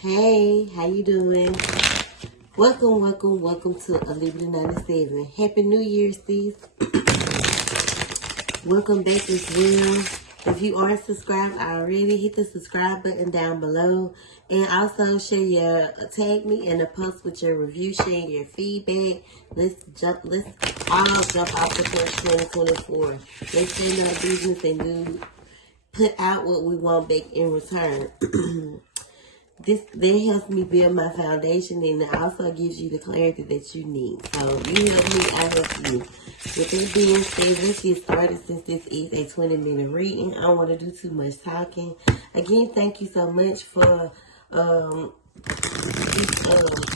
Hey, how you doing? Welcome to Liberty 97. Happy New Year, sis. Welcome back as well. If you aren't subscribed already, hit the subscribe button down below. And also tag me in a post with your review, sharing your feedback. Let's all jump off the porch 2024. Let's stand our business and put out what we want back in return. That helps me build my foundation, and it also gives you the clarity that you need. So you help me, I help you. With that being said, let's get started since this is a 20-minute reading. I don't want to do too much talking. Again, thank you so much for this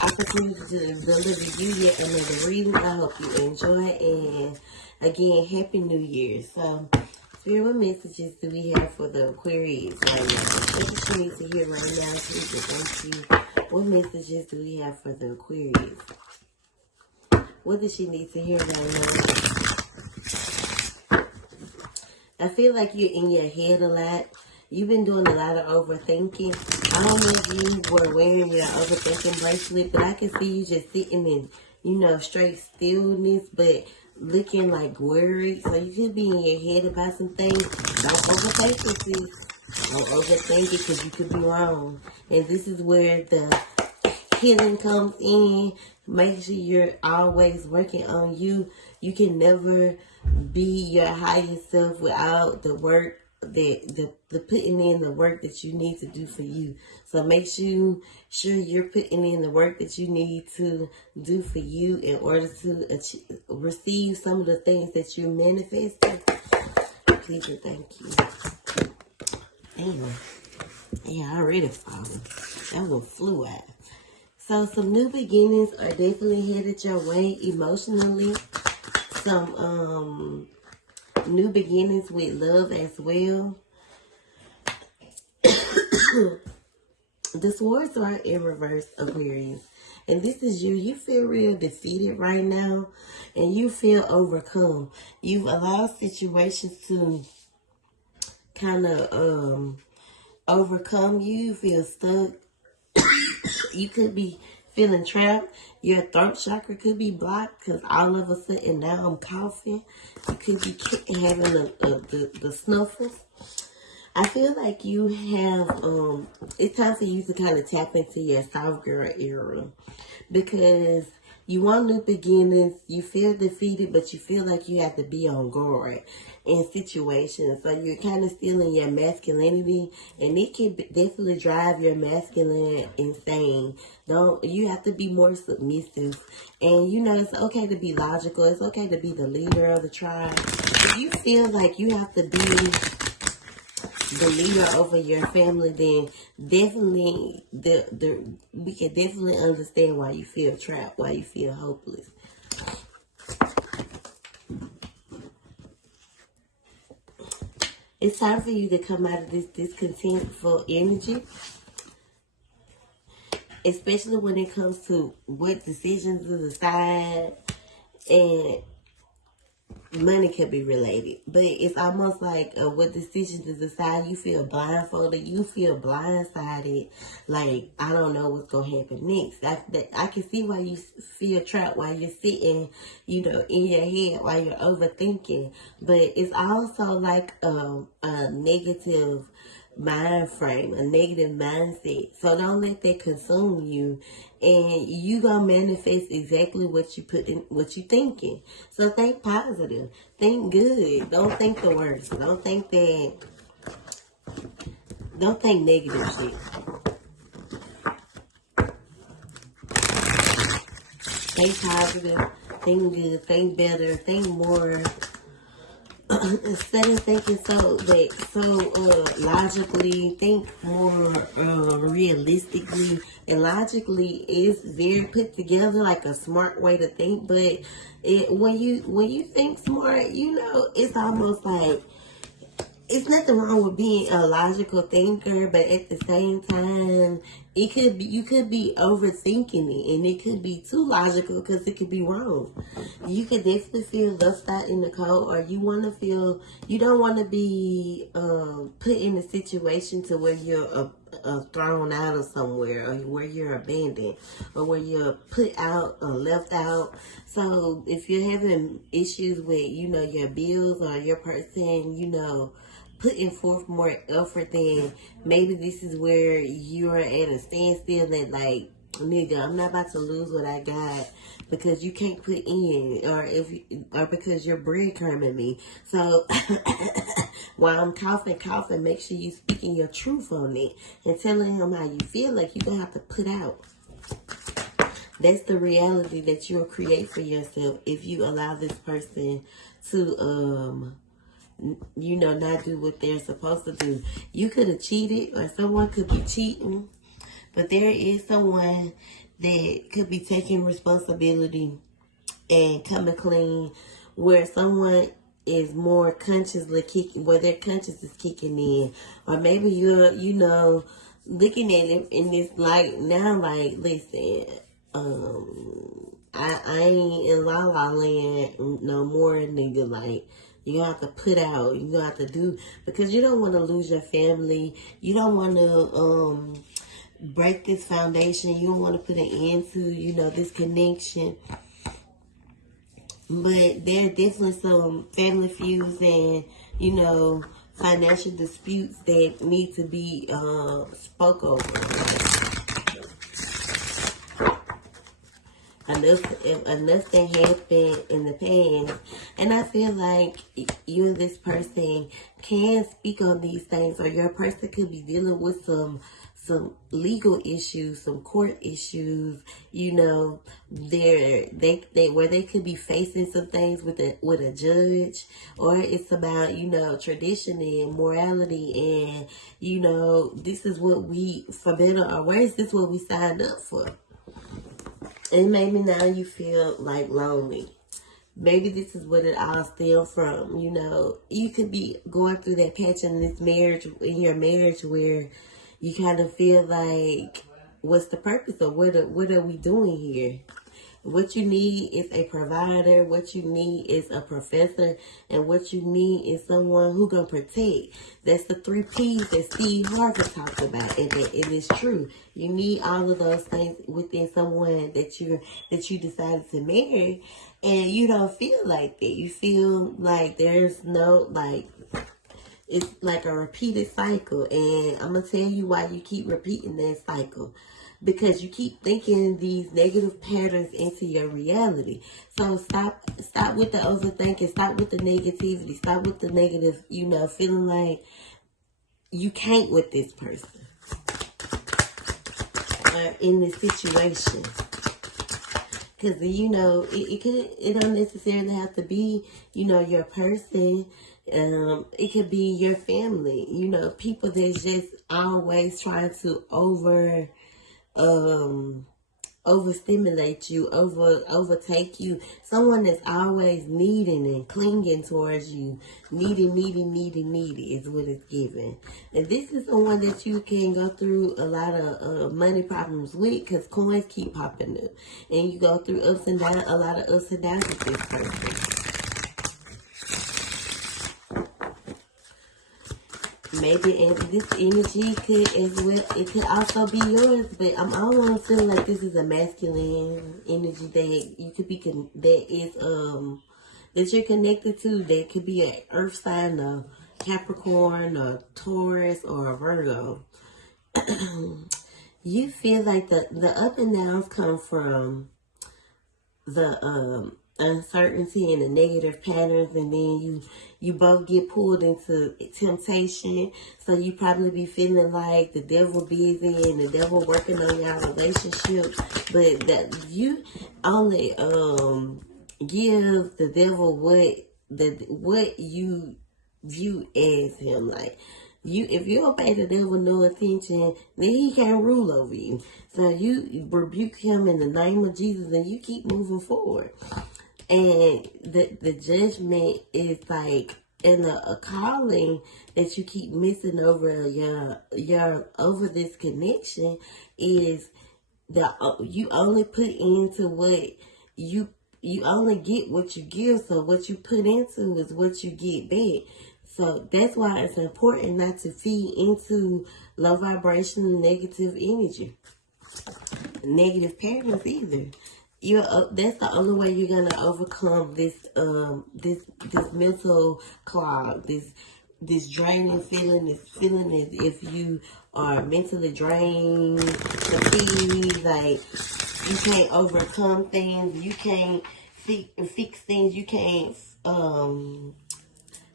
opportunity to deliver you yet another reading. I hope you enjoy, and again, Happy New Year. So, Spirit, what messages do we have for the Aquarius right now? What does she need to hear right now? Please, thank you. What messages do we have for the Aquarius? What does she need to hear right now? I feel like you're in your head a lot. You've been doing a lot of overthinking. I don't know if you were wearing your overthinking bracelet, but I can see you just sitting in, straight stillness, but looking like worried. So you could be in your head about some things. Don't overthink it, sis. Don't overthink it because you could be wrong. And this is where the healing comes in. Make sure you're always working on you. You can never be your highest self without the work the putting in the work that you need to do for you. So make sure you're putting in the work that you need to do for you in order to receive some of the things that you're manifesting. Please and thank you. Damn. Yeah, I already fallen. That one flew out. So some new beginnings are definitely headed your way emotionally. Some new beginnings with love as well. The swords are in reverse, Aquarius. And this is you. You feel real defeated right now. And you feel overcome. You've allowed situations to kind of overcome you. You feel stuck. You could be feeling trapped. Your throat chakra could be blocked because all of a sudden now I'm coughing. You could be having the snuffles. I feel like you have, it's time for you to kind of tap into your soft girl era because you want new beginnings. You feel defeated, but you feel like you have to be on guard in situations. So you're kind of still in your masculinity, and it can definitely drive your masculine insane. You have to be more submissive. And it's okay to be logical. It's okay to be the leader of the tribe. If you feel like you have to be the leader over your family, then definitely we can definitely understand why you feel trapped, why you feel hopeless. It's time for you to come out of this discontentful energy, especially when it comes to what decisions to decide, and money could be related, but it's almost like what decisions to decide. You feel blindfolded, you feel blindsided, like I don't know what's gonna happen next. I can see why you feel trapped while you're sitting, in your head while you're overthinking. But it's also like a negative mind frame, a negative mindset. So don't let that consume you, and you gonna manifest exactly what you put in, what you thinking. So think positive, think good. Don't think the worst. Don't think negative shit. Think positive, think good, think better, think more. Instead of thinking so logically, think more realistically. And logically is very put together, like a smart way to think. But when you think smart, it's almost like it's nothing wrong with being a logical thinker, but at the same time, you could be overthinking it, and it could be too logical because it could be wrong. You could definitely feel left out in the cold, or you don't want to be put in a situation to where you're thrown out of somewhere, or where you're abandoned, or where you're put out or left out. So if you're having issues with, your bills, or your person, putting forth more effort, then maybe this is where you're at a standstill that, like, nigga, I'm not about to lose what I got because you can't put in, or because you're breadcrumbing me. So while I'm coughing, make sure you speaking your truth on it and telling him how you feel. Like, you're gonna have to put out. That's the reality that you'll create for yourself if you allow this person to not do what they're supposed to do. You could have cheated, or someone could be cheating, but there is someone that could be taking responsibility and coming clean, where someone is more consciously kicking, where their conscience is kicking in. Or maybe you're, looking at it in this light now, like, listen, I ain't in La La Land no more, nigga. Like, you have to put out, you have to do, because you don't want to lose your family. You don't want to break this foundation. You don't want to put an end to, this connection. But there are definitely some family feuds and, financial disputes that need to be spoke over. Enough that happened in the past. And I feel like you and this person can speak on these things, or your person could be dealing with some legal issues, some court issues, where they could be facing some things with a judge, or it's about, tradition and morality, and, this is what we, for better or worse, this is what we signed up for. And maybe now you feel like lonely. Maybe this is what it all stems from. You could be going through that patch in your marriage where you kind of feel like, what's the purpose, or what are we doing here? What you need is a provider. What you need is a professor. And what you need is someone who gonna protect. That's the 3 P's that Steve Harvey talked about. And that it is true. You need all of those things within someone that you decided to marry. And you don't feel like that. You feel like there's no, like, it's like a repeated cycle. And I'm going to tell you why you keep repeating that cycle. Because you keep thinking these negative patterns into your reality. So stop with the overthinking. Stop with the negativity. Stop with the negative, feeling like you can't with this person. Or in this situation. Because, it don't necessarily have to be, your person. It could be your family. People that's just always trying to overstimulate you, overtake you. Someone that's always needing and clinging towards you. Needy is what it's giving. And this is someone that you can go through a lot of money problems with, because coins keep popping up. And you go through a lot of ups and downs with this person. Maybe this energy could as well, it could also be yours, but I'm almost feeling like this is a masculine energy that you could be, that you're connected to, that could be an earth sign, a Capricorn, or Taurus, or a Virgo. You feel like the up and downs come from the uncertainty and the negative patterns, and then you both get pulled into temptation. So you probably be feeling like the devil busy and the devil working on your relationship, but that you only give the devil what you view as him. Like, if you don't pay the devil no attention, then he can't rule over you. So you rebuke him in the name of Jesus, and you keep moving forward. And the judgment is like, and a calling that you keep missing over your over this connection is that you only put into what you only get what you give. So what you put into is what you get back. So that's why it's important not to feed into low vibration and negative energy, negative patterns either. That's the only way you're gonna overcome this mental clog, this draining feeling, this feeling is if you are mentally drained, fatigued, like you can't overcome things, you can't fix things, you can't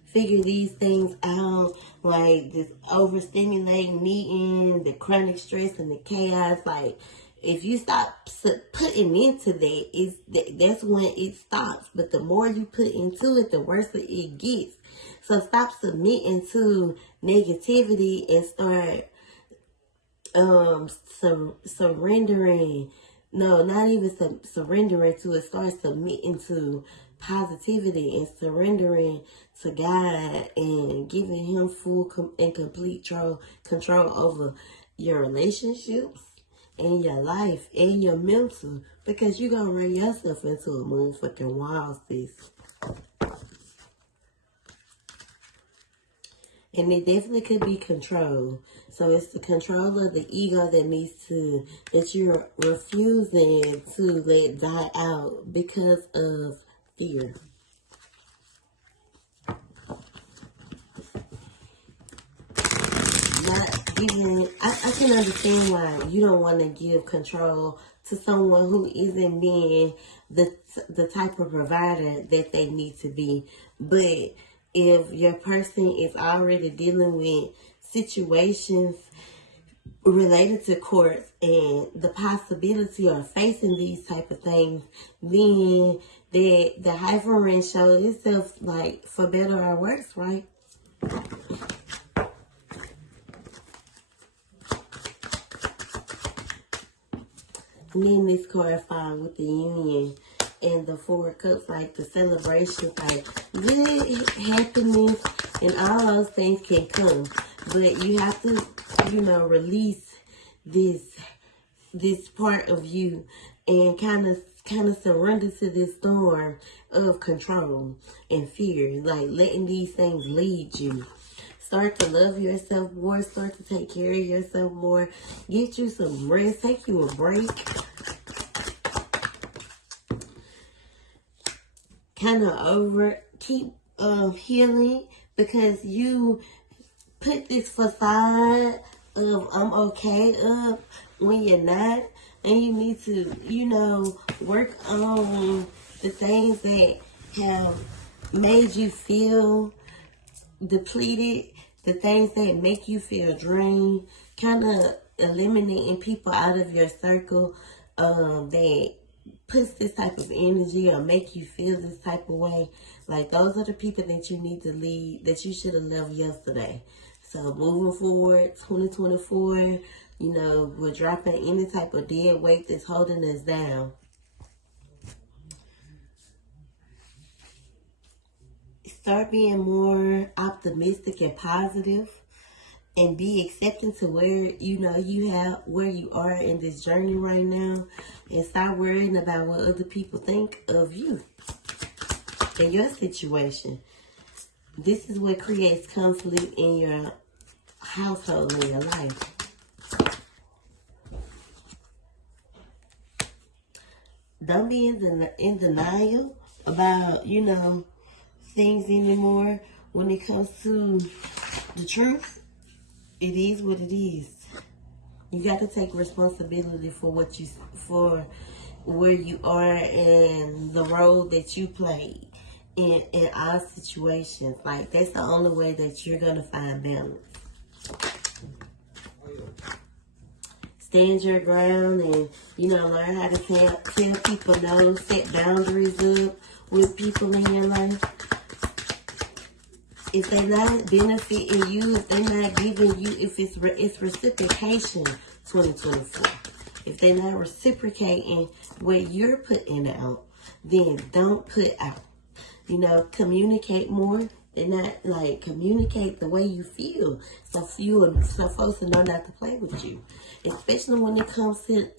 figure these things out, like this overstimulating meeting, the chronic stress and the chaos. Like if you stop putting into that's when it stops. But the more you put into it, the worse it gets. So stop submitting to negativity and start surrendering. No, not even surrendering to it. Start submitting to positivity and surrendering to God and giving Him full and complete control over your relationships and your life and your mental, because you're gonna run yourself into a motherfucking wall, sis. And it definitely could be control. So it's the control of the ego that you're refusing to let die out because of fear. I can understand why you don't want to give control to someone who isn't being the type of provider that they need to be. But if your person is already dealing with situations related to courts and the possibility of facing these type of things, then the hyphen shows itself, like, for better or worse, right? And then this correspond with the union and the Four of Cups, like the celebration, like good happiness and all those things can come. But you have to, release this part of you and kind of surrender to this storm of control and fear, like letting these things lead you. Start to love yourself more. Start to take care of yourself more. Get you some rest. Take you a break. Kind of keep healing, because you put this facade of I'm okay up when you're not. And you need to, work on the things that have made you feel depleted, the things that make you feel drained, kind of eliminating people out of your circle that puts this type of energy or make you feel this type of way. Like, those are the people that you need to leave, that you should have left yesterday. So moving forward, 2024, we're dropping any type of dead weight that's holding us down. Start being more optimistic and positive, and be accepting to where where you are in this journey right now, and stop worrying about what other people think of you and your situation. This is what creates conflict in your household, in your life. Don't be in denial about, things anymore. When it comes to the truth, it is what it is. You got to take responsibility for where you are and the role that you played in our situations. Like, that's the only way that you're gonna find balance. Stand your ground and, learn how to tell people no, set boundaries up with people in your life. If they're not benefiting you, if they're not giving you, if it's reciprocation, 2024. If they're not reciprocating what you're putting out, then don't put out. Communicate more. And not communicate the way you feel, so folks will know not to play with you, especially when it comes to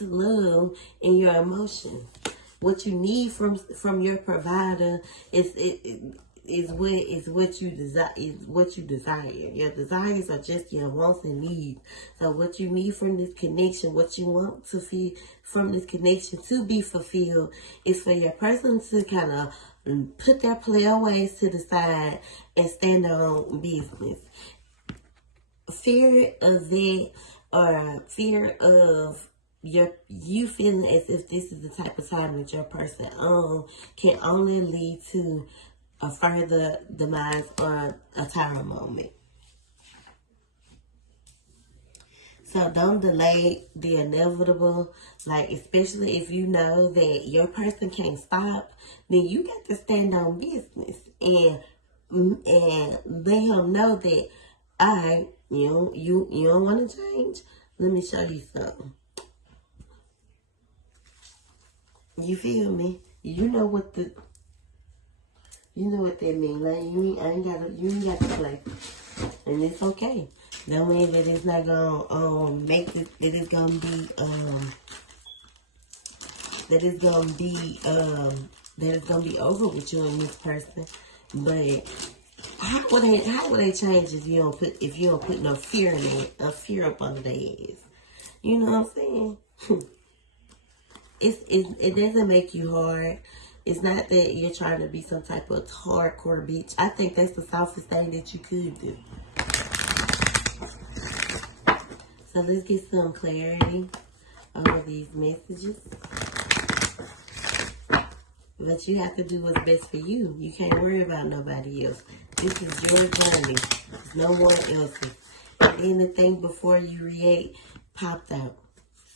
love and your emotions. What you need from your provider is is what you desire. Your desires are just your wants and needs. So what you need from this connection, what you want to feel from this connection to be fulfilled, is for your person to kind of put their player ways to the side and stand on business. Fear of that, or fear of you feeling as if this is the type of time that your person can only lead to a further demise or a tower moment. So don't delay the inevitable. Like, especially if you know that your person can't stop, then you got to stand on business and let him know that, all right, you don't want to change. Let me show you something. You feel me? You know what that means. Like, you ain't got to play, and it's okay. That means that it's not gonna make it. That it's gonna be over with you and this person. But how would they change if you don't put no fear in it, a fear up under their ass? You know what I'm saying? It doesn't make you hard. It's not that you're trying to be some type of hardcore bitch. I think that's the softest thing that you could do. So let's get some clarity over these messages. But you have to do what's best for you. You can't worry about nobody else. This is your journey. No one else's. Anything before you react popped out.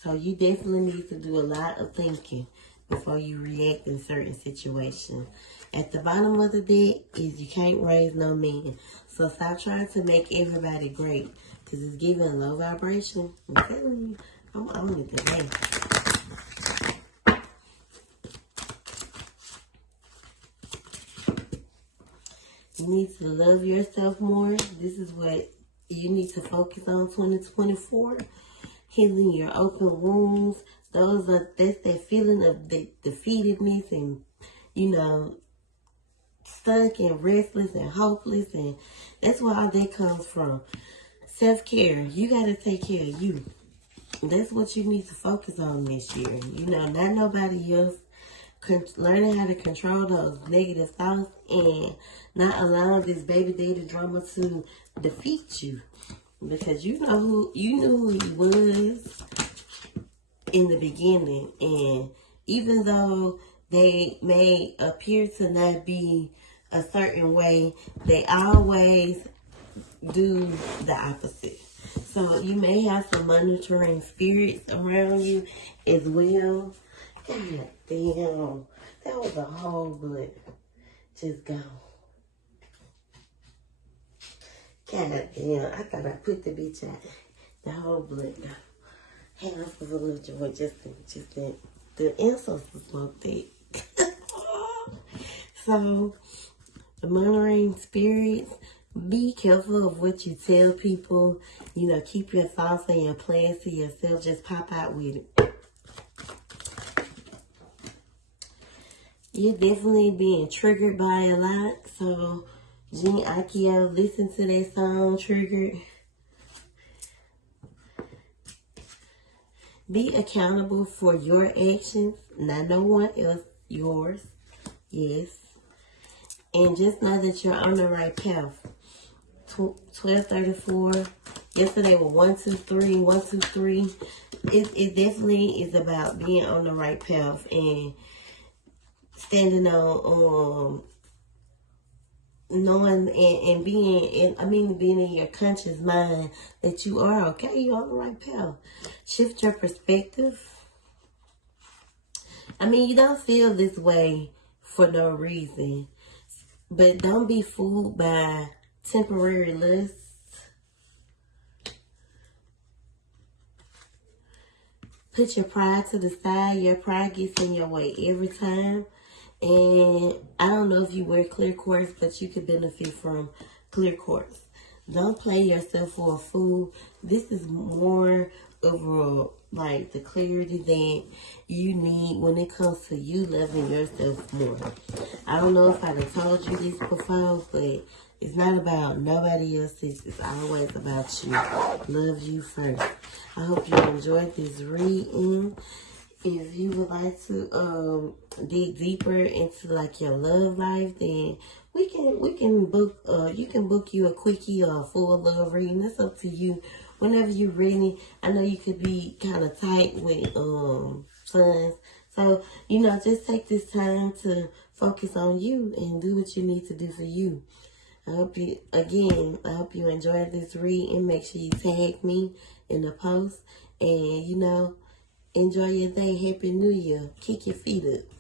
So you definitely need to do a lot of thinking before you react in certain situations. At the bottom of the deck is you can't raise no man. So stop trying to make everybody great, because it's giving low vibration. I'm telling you, I'm on it today. You need to love yourself more. This is what you need to focus on 2024. Healing your open wounds. That's that feeling of the defeatedness and, stuck and restless and hopeless. And that's where all that comes from. Self-care. You got to take care of you. That's what you need to focus on this year. Not nobody else. Learning how to control those negative thoughts and not allowing this baby daddy drama to defeat you. Because you knew who he was in the beginning. And even though they may appear to not be a certain way, they always do the opposite. So you may have some monitoring spirits around you as well. God damn, that was a whole blood just gone. God damn, I thought I put the bitch out. The whole blood gone. Half of a little joy, just the insults was smoked thick. So, the monitoring spirits, be careful of what you tell people. Keep your thoughts and your plans to yourself. Just pop out with it. You're definitely being triggered by a lot. So, Gene Akio, listen to that song, Triggered. Be accountable for your actions, not no one else, yours. Yes. And just know that you're on the right path. 1234. Yesterday was 123, 123. It definitely is about being on the right path and standing on knowing and being in your conscious mind that you are okay, you're on the right path. Shift your perspective. You don't feel this way for no reason, but don't be fooled by temporary lust. Put your pride to the side. Your pride gets in your way every time. And I don't know if you wear clear quartz, but you could benefit from clear quartz. Don't play yourself for a fool. This is more of a, like, the clarity that you need when it comes to you loving yourself more. I don't know if I done told you this before, but it's not about nobody else. It's always about you. Love you first. I hope you enjoyed this reading. If you would like to dig deeper into like your love life, then we can book you can book you a quickie or a full love reading. It's up to you. Whenever you're ready, I know you could be kind of tight with funds. So, you know, just take this time to focus on you and do what you need to do for you. I hope you enjoyed this reading. Make sure you tag me in the post. And, you know, enjoy your day. Happy New Year. Kick your feet up.